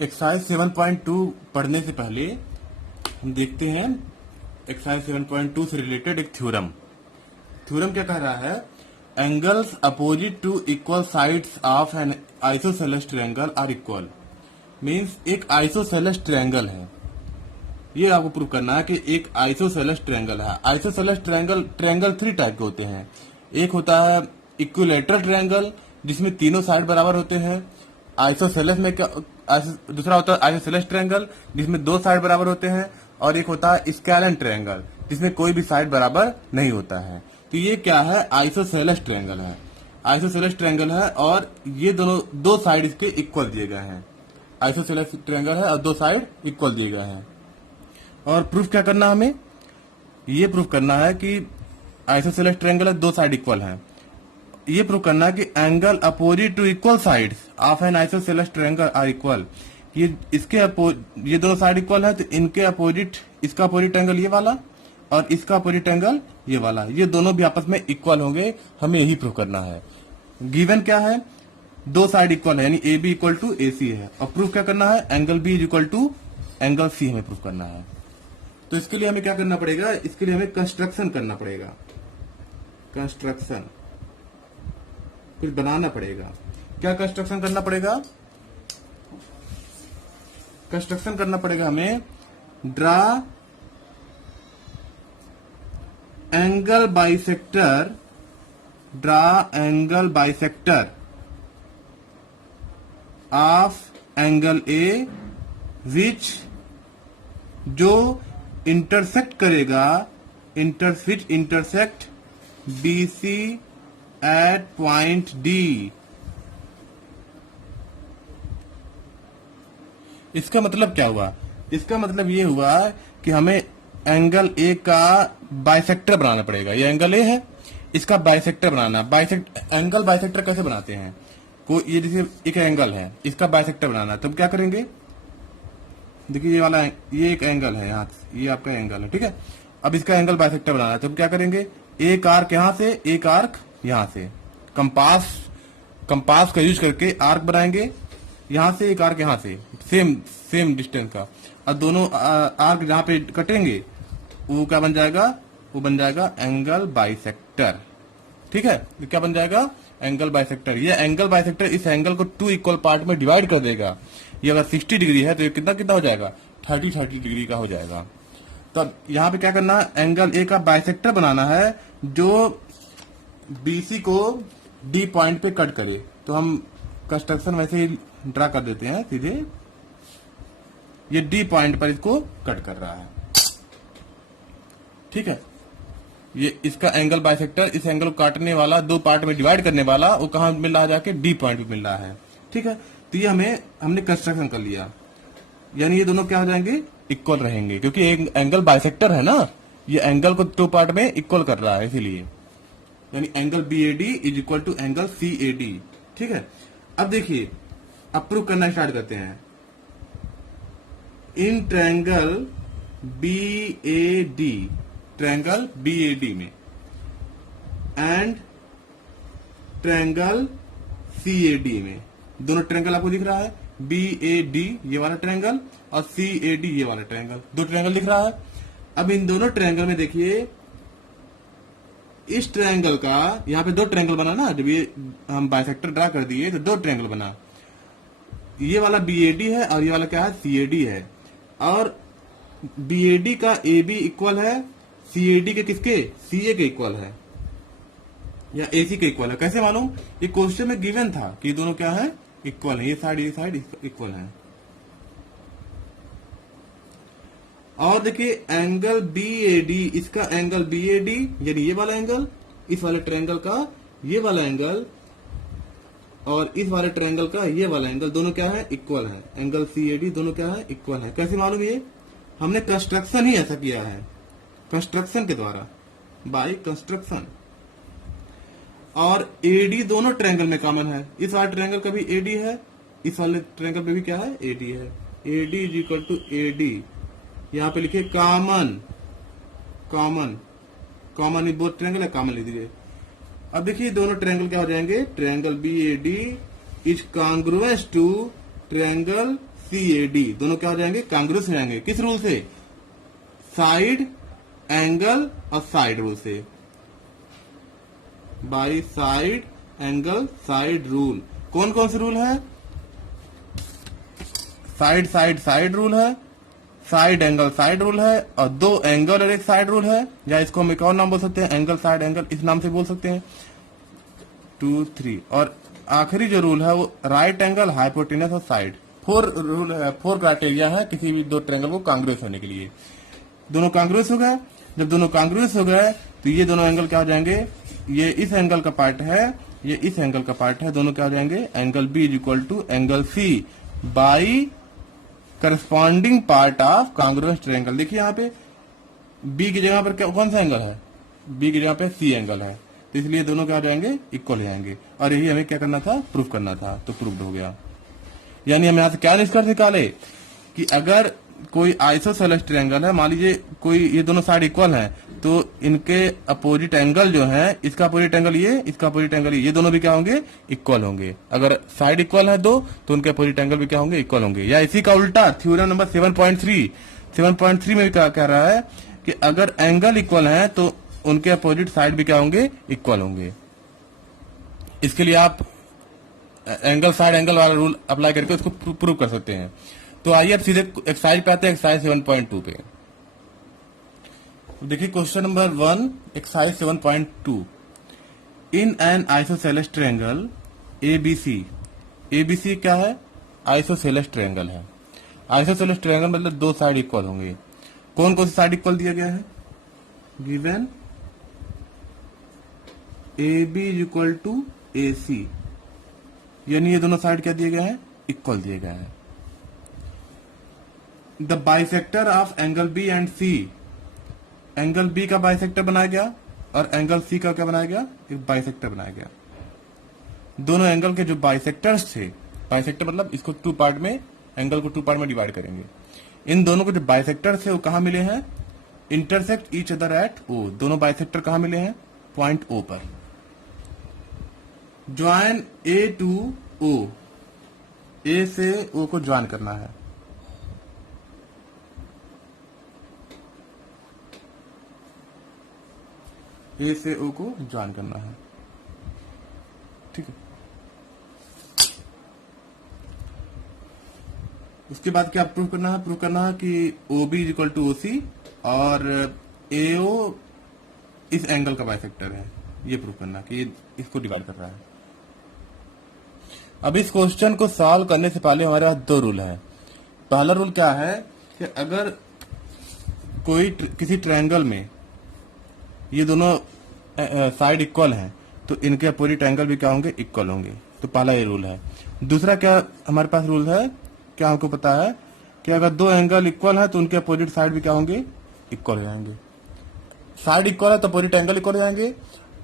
Exercise 7.2 पढ़ने से पहले हम देखते हैं एक्सरसाइज 7.2 से रिलेटेड एक थ्योरम। थ्योरम क्या कह रहा है? Angles opposite to equal sides of an isosceles triangle are equal. Means एक आइसोसेलेस ट्रायंगल है, ये आपको प्रूव करना है कि एक आइसोसेलेस ट्रायंगल है। आइसोसेलेस ट्रायंगल 3 टाइप के होते हैं। एक होता है इक्विलेटरल ट्रायंगल जिसमें तीनों साइड बराबर होते हैं। आइसोसेलेस में क्या, दूसरा होता है आइसोसेलेस ट्रायंगल जिसमें 2 साइड बराबर होते हैं, और एक होता है स्केलन ट्रायंगल जिसमें कोई भी साइड बराबर नहीं होता है। तो ये क्या है? आइसोसेलेस ट्रायंगल है। आइसोसेलेस ट्रायंगल है और ये दोनों 2 साइड इसके इक्वल दिए गए हैं। आइसोसेलेस ट्रायंगल है और 2 साइड इक्वल दिए गए हैं। और प्रूफ क्या करना, हमें ये प्रूफ करना है कि आइसोसेलेस ट्रायंगल है, 2 साइड इक्वल हैं। ये प्रूफ करना है कि angle opposite to equal sides of an isosceles triangle are equal. ये दोनों साइड इक्वल है तो इनके अपोजिट, इसका अपोजिट एंगल ये वाला और इसका अपोजिट एंगल ये वाला, ये दोनों भी आपस में इक्वल होंगे। हमें यही प्रूफ करना है। गिवन क्या है? 2 साइड इक्वल है, यानी A B equal to A C है। और प्रूफ क्या करना है? Angle B is equal to angle C हमें प्रूफ करना है। तो इसके लिए हमें क्या करना पड़ेगा? इसके लिए हमें कंस्ट्रक्शन करना पड़ेगा। कंस्ट्रक्शन कुछ बनाना पड़ेगा। क्या कंस्ट्रक्शन करना पड़ेगा? कंस्ट्रक्शन करना पड़ेगा हमें draw angle bisector, draw angle bisector of angle A which जो इंटरसेक्ट करेगा, intersect BC at point D। इसका मतलब क्या हुआ? इसका मतलब ये हुआ कि हमें एंगल A का बाइसेक्टर बनाना पड़ेगा। ये एंगल A है, इसका बाइसेक्टर बनाना। एंगल बाइसेक्टर कैसे बनाते हैं? ये जैसे एक एंगल है, इसका बाइसेक्टर बनाना, तब क्या करेंगे? देखिए ये वाला, ये एक एंगल है, यहाँ ये आपका एंगल है, ठीक है। अब इसका एंगल बाइसेक्टर बनाना है, तो क्या करेंगे? एक आर्क यहाँ से, एक आर्क यहाँ से, कंपास का यूज करके आर्क बनाएंगे। यहाँ से एक आर्क यहाँ से, सेम डिस्टेंस का, और दोनों आर्क जहाँ पे कटेंगे वो क्या बन जाएगा? वो बन जाएगा एंगल बाइसेक्टर, ठीक है। तो क्या बन जाएगा? Angle bisector. ये एंगल बाइसेक्टर इस एंगल को 2 इक्वल पार्ट में डिवाइड कर देगा। ये अगर 60 डिग्री है तो ये कितना हो जाएगा? 30 डिग्री का हो जाएगा। तो यहाँ पे क्या करना है? एंगल ए का बाइसेक्टर बनाना है जो BC को D पॉइंट पे कट करे। तो हम कंस्ट्रक्शन वैसे ही ड्रा कर देते हैं सीधे। ये D पॉइंट पर इसको कट कर रहा है, ठीक है। ये इसका एंगल बाइसेक्टर इस एंगल को काटने वाला, 2 पार्ट में डिवाइड करने वाला, वो कहाँ मिल रहा है? जाके D पॉइंट पे मिल रहा है, ठीक है। तो ये हमने कंस्ट्रक्शन कर लिया, यानी ये दोनों क्या हो जाएंगे? इक्वल रहेंगे, क्योंकि एक एंगल बाइसेक्टर है ना, ये एंगल को 2 पार्ट में इक्वल कर रहा है, इसीलिए। यानी angle BAD is equal to angle CAD, ठीक है। अब देखिए, अब प्रूव करना स्टार्ट करते हैं। In triangle BAD, triangle BAD में एंड ट्रायंगल CAD में, दोनों ट्रायंगल आपको दिख रहा है, BAD ये वाला ट्रायंगल और CAD ये वाला ट्रायंगल, 2 ट्रायंगल दिख रहा है। अब इन दोनों ट्रायंगल में देखिए, इस ट्रायंगल का यहाँ पे 2 ट्रायंगल बना ना, जब ये हम बाइसेक्टर ड्रा कर दिए तो 2 ट्रायंगल बना। ये वाला BAD है और ये वाला क्या है? CAD है। और BAD का AB इक्वल है CAD के किसके? CA के इक्वल है या AC के इक्वल है। कैसे मालूम? ये क्वेश्चन में गिवन था कि दोनों क्या है? इक्वल है। ये साइड इक्वल है। और देखिए एंगल BAD, इसका एंगल BAD यानी ये वाला एंगल, इस वाले ट्रायंगल का ये वाला एंगल, और इस वाले ट्रायंगल का ये वाला एंगल, दोनों क्या है? इक्वल है। एंगल CAD दोनों क्या है? इक्वल है। कैसे मालूम? ये हमने कंस्ट्रक्शन ही ऐसा किया है, कंस्ट्रक्शन के द्वारा, बाय कंस्ट्रक्शन। और AD दोनों ट्रायंगल में कॉमन है। इस वाले ट्रायंगल का भी AD है, इस वाले ट्रायंगल पे भी क्या है? AD है। AD is equal to AD, यहाँ पे लिखिए कॉमन बोथ ट्रायंगल है, कॉमन लिख दीजिए। अब देखिए दोनों ट्रायंगल क्या हो जाएंगे? Triangle BAD is congruence to triangle CAD दोनों क्या हो जाएंगे, कांग्रेस हो जाएंगे। किस रूल से, साइड एंगल और साइड रूल से, by side angle side rule. कौन कौन से रूल है, साइड साइड साइड रूल है, साइड एंगल साइड रूल है, और दो एंगल और एक साइड रूल है, या इसको हम एक और नाम बोल सकते हैं, एंगल साइड एंगल, इस नाम से बोल सकते हैं। 2 3 और आखिरी जो रूल है वो राइट एंगल, हाइपोटेनस और साइड। 4 रूल है, 4 क्राइटेरिया है किसी भी दो ट्रायंगल को कांग्रुएस होने के लिए। दोनों कांग्रुएस हो गए, जब दोनों कांग्रुएस हो गए तो ये दोनों एंगल क्या हो जाएंगे, ये इस एंगल का पार्ट है, ये इस एंगल का पार्ट है, दोनों क्या हो जाएंगे, angle B is equal to angle C by corresponding part of congruence triangle. देखिए यहाँ पे बी की जगह पर कौन सा एंगल है, बी की जगह पे सी एंगल है, तो इसलिए दोनों क्या हो जाएंगे, इक्वल हो जाएंगे। और यही हमें क्या करना था, प्रूफ करना था, तो प्रूफ हो गया। यानी हम यहाँ से क्या निष्कर्ष निकाले कि अगर कोई आइसोसेलेस ट्रायंगल है, मान लीजिए कोई ये दोनों साइड इक्वल हैं, तो इनके अपोजिट एंगल जो है, इसका अपोजिट एंगल ये, इसका अपोजिट एंगल ये दोनों भी क्या होंगे, इक्वल होंगे। अगर साइड इक्वल है दो, तो उनके अपोजिट एंगल भी क्या होंगे, इक्वल होंगे। या इसी का उल्टा थ्योरम नंबर 7.3 में भी क्या कह रहा है कि अगर एंगल इक्वल है तो उनके अपोजिट साइड भी क्या होंगे, इक्वल होंगे। इसके लिए आप एंगल साइड एंगल वाला रूल अप्लाई करके उसको प्रूव कर सकते हैं। तो आइए अब सीधे एक्सरसाइज पे आते हैं, एक्सरसाइज 7.2 पे। देखिए question number 1, exercise 7.2। In an isosceles triangle ABC, ABC क्या है, आइसोसेलेस ट्रायंगल है। आइसोसेलेस ट्रायंगल मतलब दो साइड इक्वल होंगे। कौन कौन सी साइड इक्वल दिया गया है, given A B is equal to A C, यानी ये दोनों साइड क्या दिए गए हैं, इक्वल दिए गए हैं। The bisector of angle B and C, angle B का बाइसेक्टर बनाया गया और एंगल सी का क्या बनाया गया, एक बाइसेक्टर बनाया गया। दोनों एंगल के जो बाइसेक्टर्स थे, बाइसेक्टर मतलब इसको 2 पार्ट में, एंगल को 2 पार्ट में डिवाइड करेंगे। इन दोनों के जो बाइसेक्टर्स थे वो कहां मिले हैं, इंटरसेक्ट ईच अदर एट ओ। दोनों बाइसेक्टर कहां मिले हैं, पॉइंट ओ पर। ज्वाइन ए टू ओ, ए से ओ को ज्वाइन करना है। ए से ओ को ज्वाइन करना है, ठीक है। उसके बाद क्या प्रूव करना है, प्रूव करना है कि O B is equal to O C और ए ओ इस एंगल का बाइसेक्टर है। ये प्रूव करना कि ये इसको डिवाइड कर रहा है। अब इस क्वेश्चन को सॉल्व करने से पहले हमारे पास 2 रूल है। पहला रूल क्या है कि अगर कोई किसी ट्रायंगल में ये दोनों साइड इक्वल हैं तो इनके अपोजिट एंगल भी क्या होंगे, इक्वल होंगे। तो पहला ये रूल है। दूसरा क्या हमारे पास रूल है, क्या हमको पता है कि अगर दो एंगल इक्वल है तो उनके अपोजिट साइड भी क्या होंगे, इक्वल हो जाएंगे। साइड इक्वल है तो अपोजिट एंगल इक्वल हो जाएंगे,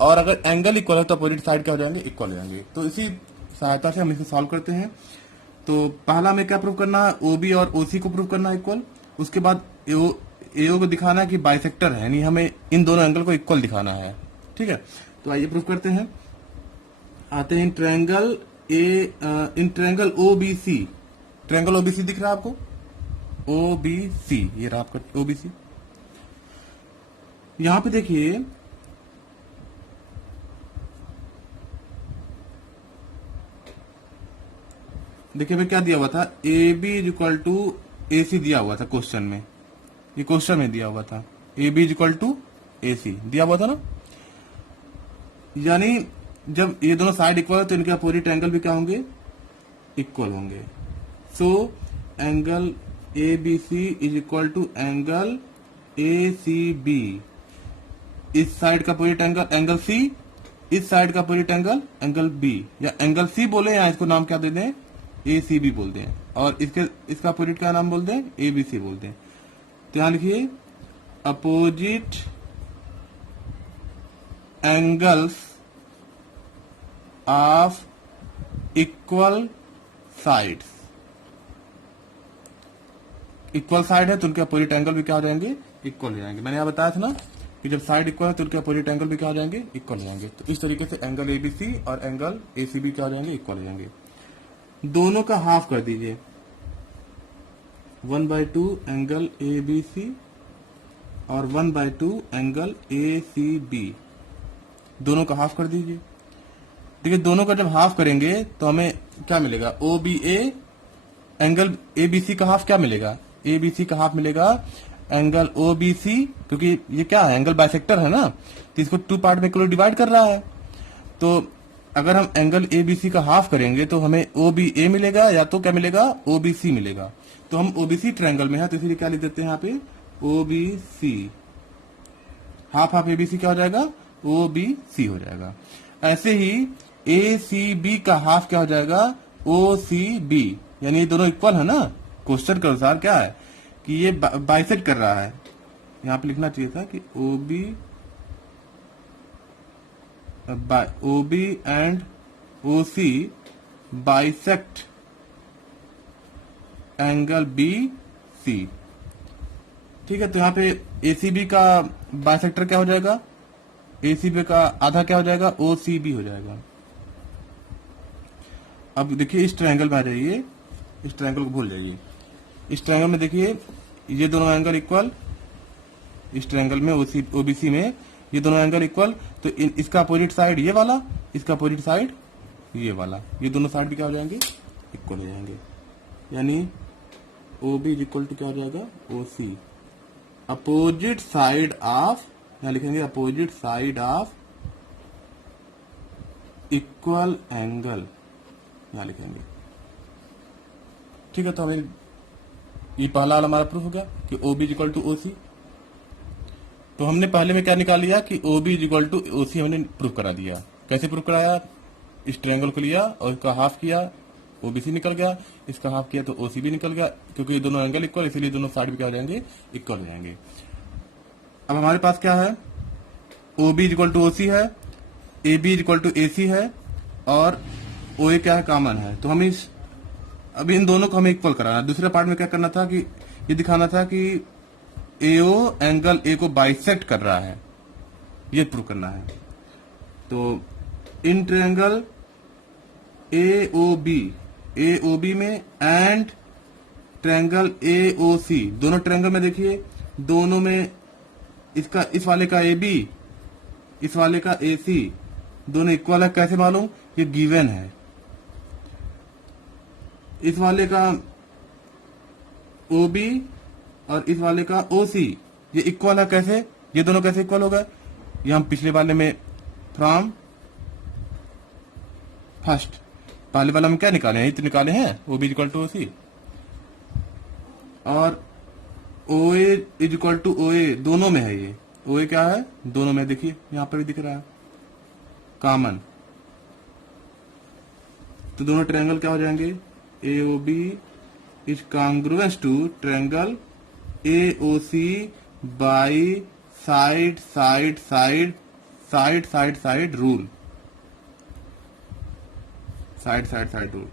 और अगर एंगल इक्वल है तो अपोजिट साइड क्या हो जाएंगे, इक्वल हो जाएंगे। तो इसी सहायता से हम इसे सॉल्व करते हैं। तो पहला में क्या प्रूव करना है, ओबी और ओसी को प्रूव करना है इक्वल। उसके बाद एओ को दिखाना है कि बाइसेक्टर है, यानी हमें इन दोनों एंगल को इक्वल दिखाना है, ठीक है। तो आइए प्रूव करते हैं। आते हैं in triangle OBC, triangle OBC दिख रहा है आपको, ओबीसी, ये रहा आपका ओबीसी। यहां पे देखिए भाई क्या दिया हुआ था, A B is equal to A C दिया हुआ था क्वेश्चन में, ये क्वेश्चन में दिया हुआ था, A B is equal to A C दिया हुआ था ना। यानी जब ये दोनों साइड इक्वल है तो इनके अपोजिट एंगल भी क्या होंगे, इक्वल होंगे। So angle A B C is equal to angle A C B. इस साइड का अपोजिट एंगल एंगल सी, इस साइड का अपोजिट एंगल एंगल बी, या एंगल सी बोले या इसको नाम क्या दे दें, ए सी बी बोल दें, और इसका अपोजिट क्या नाम बोल दें, ए बी सी बोल दें। तो यहां लिखिए opposite angles of equal sides. Equal side है तो उनके अपोजिट एंगल भी क्या हो जाएंगे, इक्वल हो जाएंगे। मैंने यहां बताया था ना कि जब साइड इक्वल है तो उनके अपोजिट एंगल भी क्या हो जाएंगे, इक्वल हो जाएंगे। तो इस तरीके से एंगल एबीसी और एंगल एसीबी क्या हो जाएंगे, इक्वल हो जाएंगे। दोनों का हाफ कर दीजिए, 1/2 एंगल ए बी सी और 1/2 एंगल ए सी बी, दोनों का हाफ कर दीजिए। देखिए दोनों का जब हाफ करेंगे तो हमें क्या मिलेगा, O B A angle A B C का हाफ क्या मिलेगा, ए बी सी का हाफ मिलेगा एंगल ओ बी सी, क्योंकि ये क्या है, एंगल बाइसेक्टर है ना, तो इसको 2 पार्ट में केवल डिवाइड कर रहा है। तो अगर हम एंगल ए बी सी का हाफ करेंगे तो हमें ओ बी ए मिलेगा या तो क्या मिलेगा, ओ बी सी मिलेगा। तो हम ओ बी सी ट्रायंगल में है तो इसलिए क्या लिख देते हैं यहाँ पे, O B C, half half A B C क्या हो जाएगा, ओ बी सी हो जाएगा। ऐसे ही ए सी बी का हाफ क्या हो जाएगा, ओ सी बी, यानी ये दोनों इक्वल है ना, क्वेश्चन के अनुसार क्या है कि ये बाइसेक्ट कर रहा है। यहाँ पे लिखना चाहिए था कि O B and O C bisect angle B C. ठीक है, तो यहाँ पे एसीबी का बाइसेक्टर क्या हो जाएगा, एसीबी का आधा क्या हो जाएगा, ओ सी बी हो जाएगा। अब देखिए इस ट्रायंगल में आ जाइए, इस ट्रायंगल को भूल जाइए। इस ट्रायंगल में देखिए ये दोनों एंगल इक्वल, इस ट्रायंगल में ओबीसी में ये दोनों एंगल इक्वल, तो इसका अपोजिट साइड ये वाला, इसका अपोजिट साइड ये वाला, ये दोनों साइड भी क्या हो जाएंगे, इक्वल हो जाएंगे। यानी O B is equal to क्या हो जाएगा, O C, opposite side of, यहां लिखेंगे opposite side of equal angle, यहां लिखेंगे। ठीक है, तो हमें ये पहला वाला हमारा प्रूफ हो गया कि O B is equal to O C. तो हमने पहले में क्या निकाल लिया कि O B is equal to O C हमने प्रूफ करा दिया। कैसे प्रूफ कराया, इस ट्रायंगल को लिया और इसका हाफ किया, ओबीसी निकल गया, इसका हाफ किया तो ओसी भी निकल गया, क्योंकि ये दोनों एंगल इक्वल, इसीलिए दोनों साइड भी क्या हो जाएंगे, इक्वल हो जाएंगे। अब हमारे पास क्या है, O B is equal to O C है, A B is equal to A C है और ओ ए क्या है, कॉमन है। तो हम इस अब इन दोनों को हमें इक्वल कराना। दूसरे पार्ट में क्या करना था कि ये दिखाना था कि एओ एंगल ए को बाइसेक्ट कर रहा है, ये प्रूव करना है। तो इन ट्रायंगल ए ओ बी में and triangle A O C, दोनों ट्रायंगल में देखिए, दोनों में इसका, इस वाले का ए बी, इस वाले का ए सी, दोनों इक्वल है। कैसे मालूम, ये गिवन है। इस वाले का ओ बी और इस वाले का ओ सी, ये इक्वल है। कैसे, ये दोनों कैसे इक्वल हो गए, ये हम पिछले वाले में फ्रॉम फर्स्ट, पहले वाला में क्या निकाले हैं, तो निकाले हैं O B equal to O C और O A is equal to O A, दोनों में है। ये ओ ए क्या है, दोनों में, देखिए यहां पर भी दिख रहा है कॉमन। तो दोनों ट्रायंगल क्या हो जाएंगे, A O B is congruence to triangle A O C by side side side side side side rule, side side side rule.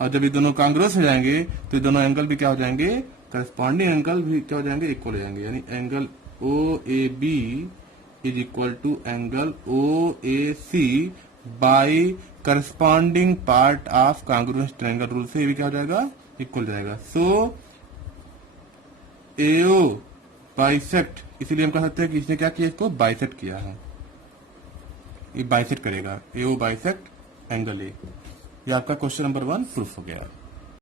और जब ये दोनों कॉन्ग्रुएंस हो जाएंगे तो ये दोनों एंगल भी क्या हो जाएंगे, करस्पॉन्डिंग एंगल भी क्या हो जाएंगे, इक्वल हो जाएंगे। यानी angle O A B is equal to angle O A C by corresponding part of congruence triangle rule से ये भी क्या हो जाएगा, इक्वल हो जाएगा। सो एओ बाइसेक्ट, इसीलिए हम कह सकते हैं कि इसने क्या किया, इसको बाइसेक्ट किया है, ये बाइसेक्ट करेगा, एओ बाइसेक्ट एंगल ए। ये आपका क्वेश्चन नंबर 1 प्रूफ हो गया।